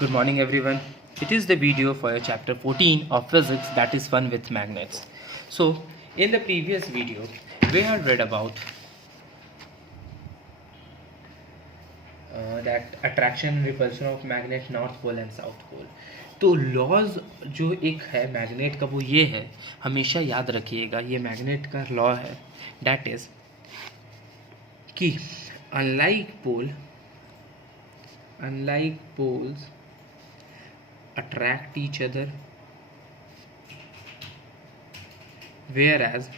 Good morning, everyone. It is the video for your chapter 14 of physics, that is fun with magnets. So, in the previous video, we had read about that attraction and repulsion of magnet north pole and south pole. तो laws जो एक है magnet का वो ये है, हमेशा याद रखिएगा, ये मैग्नेट का लॉ है, डैट इज कि unlike poles attract each other, whereas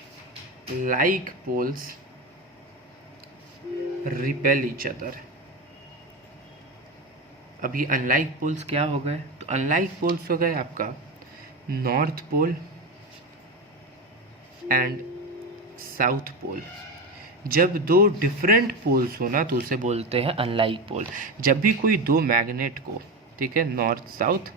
like poles repel each other. अब ये अनलाइक पोल्स क्या हो गए? तो अनलाइक पोल्स हो गए आपका north pole and south pole. जब दो डिफरेंट पोल्स हो ना तो उसे बोलते हैं अनलाइक पोल. जब भी कोई दो मैग्नेट को, ठीक है, north south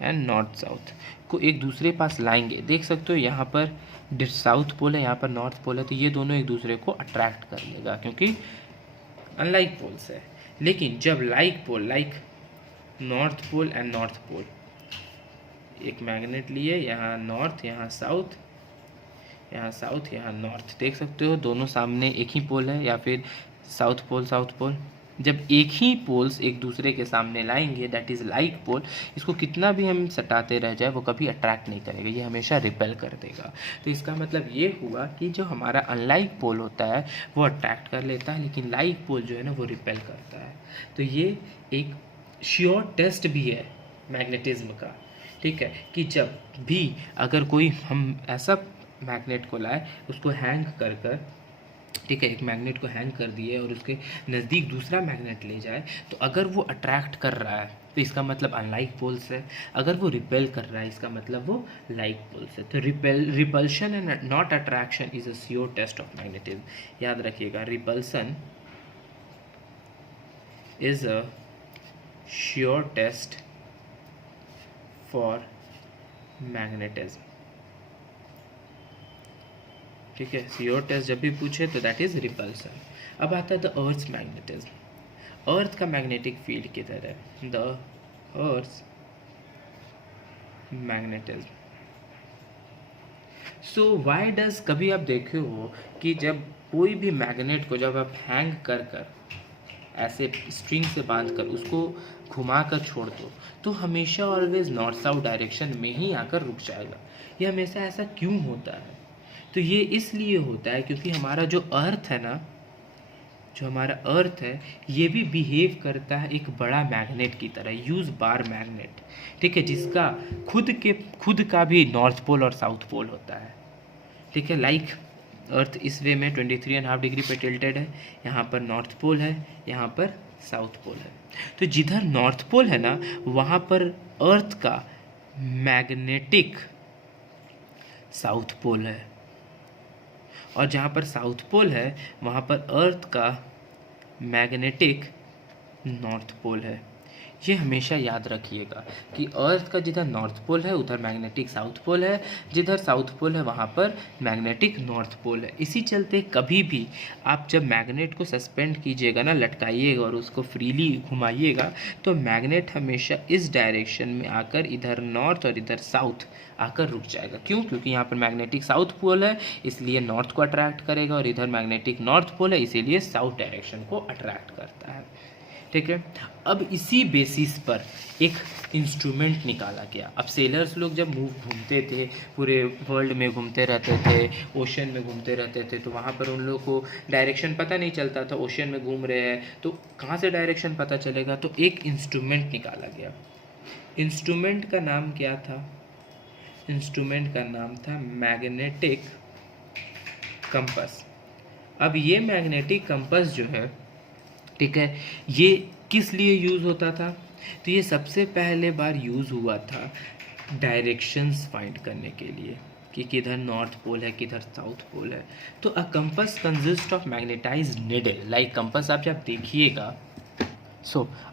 and north south को एक दूसरे पास लाएंगे, देख सकते हो यहाँ पर साउथ पोल है, यहाँ पर नॉर्थ पोल है, तो ये दोनों एक दूसरे को अट्रैक्ट कर लेगा क्योंकि अनलाइक पोल्स है. लेकिन जब like pole, like north pole and north pole, एक मैग्नेट लिए, यहाँ नॉर्थ, यहाँ साउथ, यहाँ साउथ, यहाँ नॉर्थ, देख सकते हो दोनों सामने एक ही पोल है, या फिर साउथ पोल. जब एक ही पोल्स एक दूसरे के सामने लाएंगे, दैट इज़ लाइक पोल, इसको कितना भी हम सटाते रह जाए वो कभी अट्रैक्ट नहीं करेगा, ये हमेशा रिपेल कर देगा. तो इसका मतलब ये हुआ कि जो हमारा अनलाइक पोल होता है वो अट्रैक्ट कर लेता है, लेकिन लाइक पोल जो है ना वो रिपेल करता है. तो ये एक श्योर टेस्ट भी है मैग्नेटिज्म का, ठीक है, कि जब भी अगर कोई हम ऐसा मैग्नेट को लाए, उसको हैंग कर कर, ठीक है, एक मैग्नेट को हैंग कर दिए और उसके नज़दीक दूसरा मैग्नेट ले जाए, तो अगर वो अट्रैक्ट कर रहा है तो इसका मतलब अनलाइक पोल्स है, अगर वो रिपेल कर रहा है इसका मतलब वो लाइक पोल्स है. तो repulsion and not attraction is a sure test of magnetism. याद रखिएगा, repulsion is a sure test for magnetism. ठीक है, श्योर टेस्ट जब भी पूछे तो दैट इज रिपल्सन. अब आता है द अर्थ्स मैग्नेटिज्म. अर्थ का मैग्नेटिक फील्ड किधर है? The earth's magnetism. So why does, कभी आप देखे हो कि जब कोई भी मैग्नेट को जब आप हैंग कर कर ऐसे स्ट्रिंग से बांध कर उसको घुमा कर छोड़ दो तो हमेशा ऑलवेज नॉर्थ साउथ डायरेक्शन में ही आकर रुक जाएगा. ये हमेशा ऐसा क्यों होता है? तो ये इसलिए होता है क्योंकि हमारा जो अर्थ है ना, जो हमारा अर्थ है, ये भी बिहेव करता है एक बड़ा मैग्नेट की तरह, यूज बार मैग्नेट, ठीक है, जिसका खुद का भी नॉर्थ पोल और साउथ पोल होता है. ठीक है, लाइक अर्थ इस वे में 23.5 डिग्री पे टिल्टेड है, यहाँ पर नॉर्थ पोल है, यहाँ पर साउथ पोल है. तो जिधर नॉर्थ पोल है ना वहाँ पर अर्थ का मैग्नेटिक साउथ पोल है, और जहाँ पर साउथ पोल है वहाँ पर अर्थ का मैग्नेटिक नॉर्थ पोल है. ये हमेशा याद रखिएगा कि अर्थ का जिधर नॉर्थ पोल है उधर मैग्नेटिक साउथ पोल है, जिधर साउथ पोल है वहाँ पर मैग्नेटिक नॉर्थ पोल है. इसी चलते कभी भी आप जब मैग्नेट को सस्पेंड कीजिएगा ना, लटकाइएगा और उसको फ्रीली घुमाइएगा, तो मैग्नेट हमेशा इस डायरेक्शन में आकर इधर नॉर्थ और इधर साउथ आकर रुक जाएगा. क्यों? क्योंकि यहाँ पर मैग्नेटिक साउथ पोल है इसलिए नॉर्थ को अट्रैक्ट करेगा, और इधर मैग्नेटिक नॉर्थ पोल है इसीलिए साउथ डायरेक्शन को अट्रैक्ट करता है. ठीक है, अब इसी बेसिस पर एक इंस्ट्रूमेंट निकाला गया. अब सेलर्स लोग जब घूमते थे, पूरे वर्ल्ड में घूमते रहते थे, ओशन में घूमते रहते थे, तो वहाँ पर उन लोगों को डायरेक्शन पता नहीं चलता था. ओशन में घूम रहे हैं तो कहाँ से डायरेक्शन पता चलेगा? तो एक इंस्ट्रूमेंट निकाला गया. इंस्ट्रूमेंट का नाम क्या था? इंस्ट्रूमेंट का नाम था मैग्नेटिक कंपास. अब ये मैग्नेटिक कंपास जो है, ठीक है, ये किस लिए यूज़ होता था? तो ये सबसे पहले बार यूज़ हुआ था डायरेक्शंस फाइंड करने के लिए कि किधर नॉर्थ पोल है, किधर साउथ पोल है. तो a compass consist of magnetised needle. Like compass आप जब देखिएगा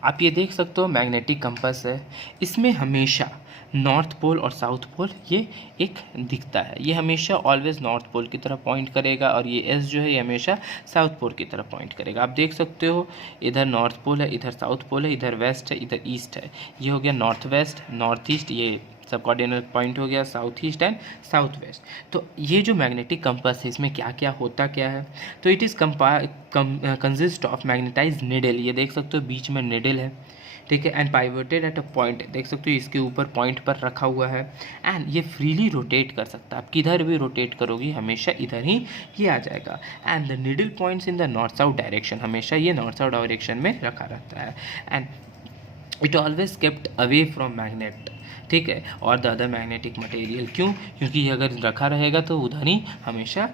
आप ये देख सकते हो मैग्नेटिक कंपास है, इसमें हमेशा नॉर्थ पोल और साउथ पोल ये एक दिखता है, ये हमेशा ऑलवेज नॉर्थ पोल की तरफ पॉइंट करेगा और ये एस जो है ये हमेशा साउथ पोल की तरफ पॉइंट करेगा। आप देख सकते हो इधर नॉर्थ पोल है, इधर साउथ पोल है, इधर वेस्ट है, इधर ईस्ट है। ये हो गया नॉर्थ वेस्ट, नॉर्थ ईस्ट, ये सब कोऑर्डिनेट पॉइंट हो गया south east and south west. तो ये जो मैग्नेटिक कंपास है इसमें क्या क्या होता क्या है, तो it is consist of magnetize needle, ये देख सकते हो बीच में निडल है, ठीक है, and pivoted at a point, देख सकते हो इसके ऊपर पॉइंट पर रखा हुआ है, एंड ये फ्रीली रोटेट कर सकता है, आप किधर भी रोटेट करोगी हमेशा इधर ही ये आ जाएगा। And the needle points in the north south direction, हमेशा ये नॉर्थ साउथ डायरेक्शन में रखा रहता है। And it always kept away from magnet, ठीक है, और द अदर मैग्नेटिक मटेरियल। क्यों? क्योंकि ये अगर रखा रहेगा तो उधर ही हमेशा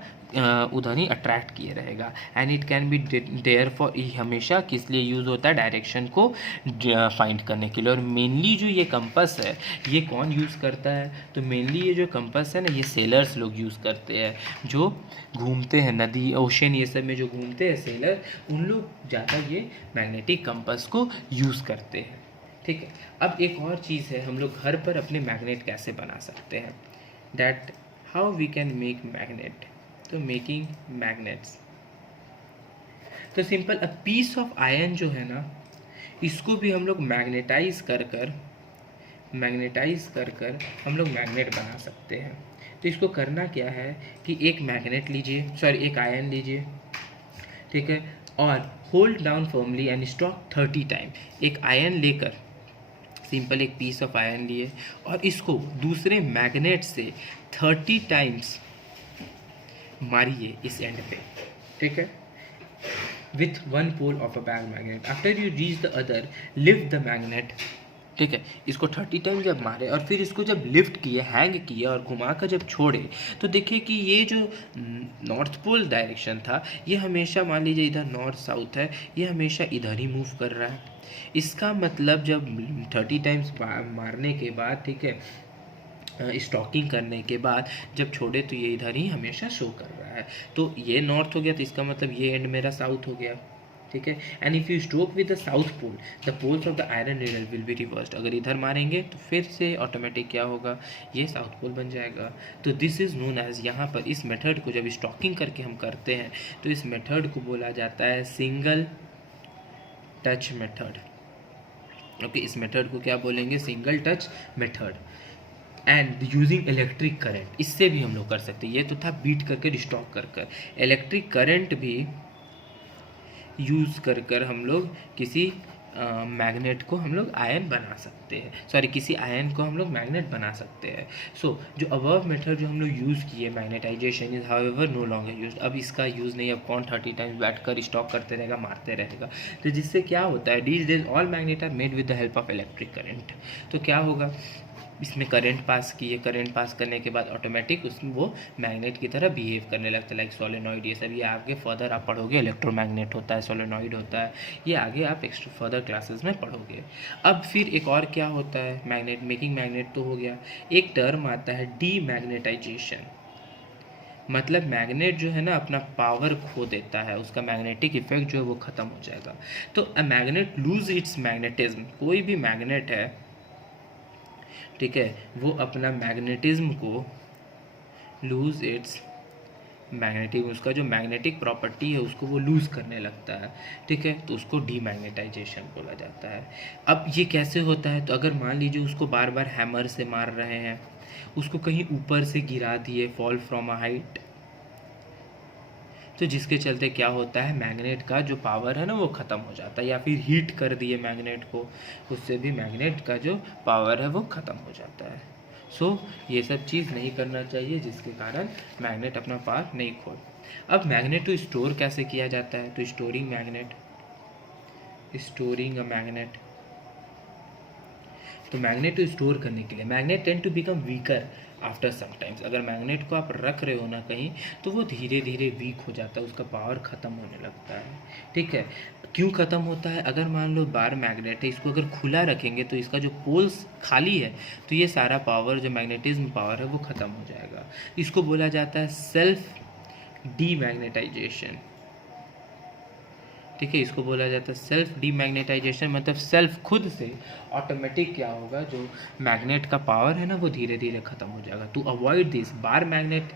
उधर ही अट्रैक्ट किए रहेगा। And it can be there for, हमेशा किस लिए यूज़ होता है, डायरेक्शन को फाइंड करने के लिए। और मेनली जो ये कंपास है ये कौन यूज़ करता है, तो मेनली ये जो कंपास है ना ये सेलर्स लोग यूज़ करते हैं, जो घूमते हैं नदी ओशन ये सब में जो घूमते हैं सेलर, उन लोग ज़्यादा ये मैग्नेटिक कंपास को यूज़ करते हैं, ठीक है। अब एक और चीज़ है, हम लोग घर पर अपने मैग्नेट कैसे बना सकते हैं, that how we can make magnet. तो मेकिंग मैग्नेट्स, तो simple a piece of iron जो है ना इसको भी हम लोग मैग्नेटाइज कर कर हम लोग मैग्नेट बना सकते हैं। तो इसको करना क्या है कि एक मैग्नेट लीजिए, सॉरी एक आयरन लीजिए, ठीक है, और hold down firmly and stroke 30 time. एक आयरन लेकर, सिंपल एक पीस ऑफ आयरन लिए और इसको दूसरे मैग्नेट से 30 टाइम्स मारिए इस एंड पे, ठीक है, with one pole of a back magnet. After you reach the other lift the magnet, ठीक है, इसको 30 टाइम जब मारे और फिर इसको जब लिफ्ट किए, हैंग किए और घुमा कर जब छोड़े, तो देखिए कि ये जो नॉर्थ पोल डायरेक्शन था ये हमेशा, मान लीजिए इधर नॉर्थ साउथ है, ये हमेशा इधर ही मूव कर रहा है। इसका मतलब जब 30 टाइम्स मारने के बाद, ठीक है, स्टॉकिंग करने के बाद जब छोड़े तो ये इधर ही हमेशा शो कर रहा है। तो ये नॉर्थ हो गया, तो इसका मतलब ये एंड मेरा साउथ हो गया, ठीक है। And if you stroke with the south pole the poles of the iron needle will be reversed. अगर इधर मारेंगे तो फिर से ऑटोमेटिक क्या होगा, ये साउथ पोल बन जाएगा। तो दिस इज़ नोन एज, यहाँ पर इस मेथड को जब स्टॉकिंग करके हम करते हैं तो इस मेथड को बोला जाता है सिंगल टच मेथड। ओके, इस मेथड को क्या बोलेंगे, single touch method. And using electric current, इससे भी हम लोग कर सकते हैं। ये तो था बीट करके रिस्टॉक कर कर, इलेक्ट्रिक करंट भी यूज़ कर कर हम लोग किसी मैग्नेट को हम लोग आयन बना सकते हैं, सॉरी किसी आयन को हम लोग मैग्नेट बना सकते हैं। सो जो अबव मेथड जो हम लोग यूज़ किए magnetization is however no longer use, अब इसका यूज़ नहीं, अब कौन 30 टाइम्स बैठ कर स्टॉक करते रहेगा, मारते रहेगा। तो जिससे क्या होता है, these days all magnet are made with the help of electric current. तो क्या होगा, इसमें करंट पास किए, करंट पास करने के बाद ऑटोमेटिक उसमें वो मैग्नेट की तरह बिहेव करने लगता है, लाइक सोलेनॉइड। ये सब ये आगे फर्दर आप पढ़ोगे, इलेक्ट्रोमैग्नेट होता है, सोलेनॉइड होता है, ये आगे आप एक्स्ट्रा फर्दर क्लासेस में पढ़ोगे। अब फिर एक और क्या होता है, मैग्नेट मेकिंग मैग्नेट तो हो गया, एक टर्म आता है डीमैग्नेटाइजेशन। मतलब मैग्नेट जो है ना अपना पावर खो देता है, उसका मैग्नेटिक इफेक्ट जो है वो ख़त्म हो जाएगा। तो a magnet lose its magnetism, कोई भी मैग्नेट है, ठीक है, वो अपना मैग्नेटिज्म को लूज इट्स मैग्नेटिक, उसका जो मैग्नेटिक प्रॉपर्टी है उसको वो लूज़ करने लगता है, ठीक है, तो उसको डीमैग्नेटाइजेशन बोला जाता है। अब ये कैसे होता है, तो अगर मान लीजिए उसको बार बार हैमर से मार रहे हैं, उसको कहीं ऊपर से गिरा दिए, फॉल फ्रॉम अ हाइट, तो जिसके चलते क्या होता है, मैग्नेट का जो पावर है ना वो ख़त्म हो जाता है, या फिर हीट कर दिए मैग्नेट को, उससे भी मैग्नेट का जो पावर है वो ख़त्म हो जाता है। सो ये सब चीज़ नहीं करना चाहिए, जिसके कारण मैग्नेट अपना पावर नहीं खोल। अब मैग्नेट को स्टोर कैसे किया जाता है, तो स्टोरिंग अ मैग्नेट, तो मैग्नेट को स्टोर करने के लिए magnet tend to become weaker after sometimes. अगर मैग्नेट को आप रख रहे हो ना कहीं, तो वो धीरे धीरे वीक हो जाता है, उसका पावर ख़त्म होने लगता है, ठीक है। क्यों ख़त्म होता है, अगर मान लो बार मैग्नेट है, इसको अगर खुला रखेंगे तो इसका जो पोल्स खाली है, तो ये सारा पावर जो मैग्नेटिज्म पावर है वो ख़त्म हो जाएगा। इसको बोला जाता है सेल्फ डीमैग्नेटाइजेशन, ठीक है, इसको बोला जाता है सेल्फ डीमैग्नेटाइजेशन, मतलब सेल्फ खुद से ऑटोमेटिक क्या होगा, जो मैग्नेट का पावर है ना वो धीरे धीरे खत्म हो जाएगा। To avoid this bar magnet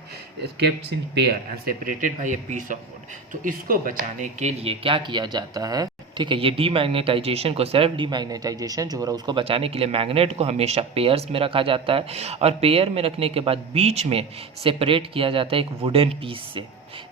kept in pair and separated by a piece of wood, तो इसको बचाने के लिए क्या किया जाता है, ठीक है, ये डीमैग्नेटाइजेशन को, सेल्फ डीमैग्नेटाइजेशन जो हो रहा है उसको बचाने के लिए मैग्नेट को हमेशा पेयर्स में रखा जाता है, और पेयर में रखने के बाद बीच में सेपरेट किया जाता है एक वुडन पीस से,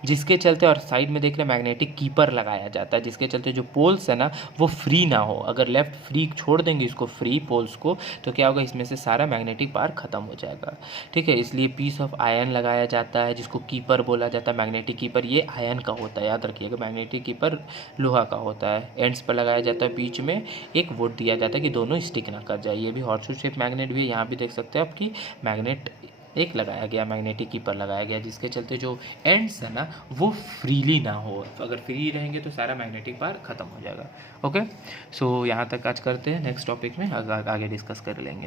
जिसके चलते, और साइड में देख रहे मैग्नेटिक कीपर लगाया जाता है, जिसके चलते जो पोल्स है ना वो फ्री ना हो। अगर लेफ्ट फ्री छोड़ देंगे इसको, फ्री पोल्स को, तो क्या होगा, इसमें से सारा मैग्नेटिक पावर खत्म हो जाएगा। ठीक है, इसलिए पीस ऑफ आयरन लगाया जाता है, जिसको कीपर बोला जाता है। मैग्नेटिक कीपर ये आयरन का होता है, याद रखिएगा, मैग्नेटिक कीपर लोहा का होता है। एंड्स पर लगाया जाता है, बीच में एक वुड दिया जाता है कि दोनों स्टिक ना कर जाए। ये भी हॉर्सशू शेप मैग्नेट भी है, यहाँ भी देख सकते हैं आपकी मैग्नेट एक लगाया गया, मैग्नेटिक कीपर लगाया गया, जिसके चलते जो एंड्स है ना वो फ्रीली ना हो। अगर फ्री रहेंगे तो सारा मैग्नेटिक पावर खत्म हो जाएगा। ओके, सो यहाँ तक आज करते हैं, नेक्स्ट टॉपिक में आगे डिस्कस कर लेंगे।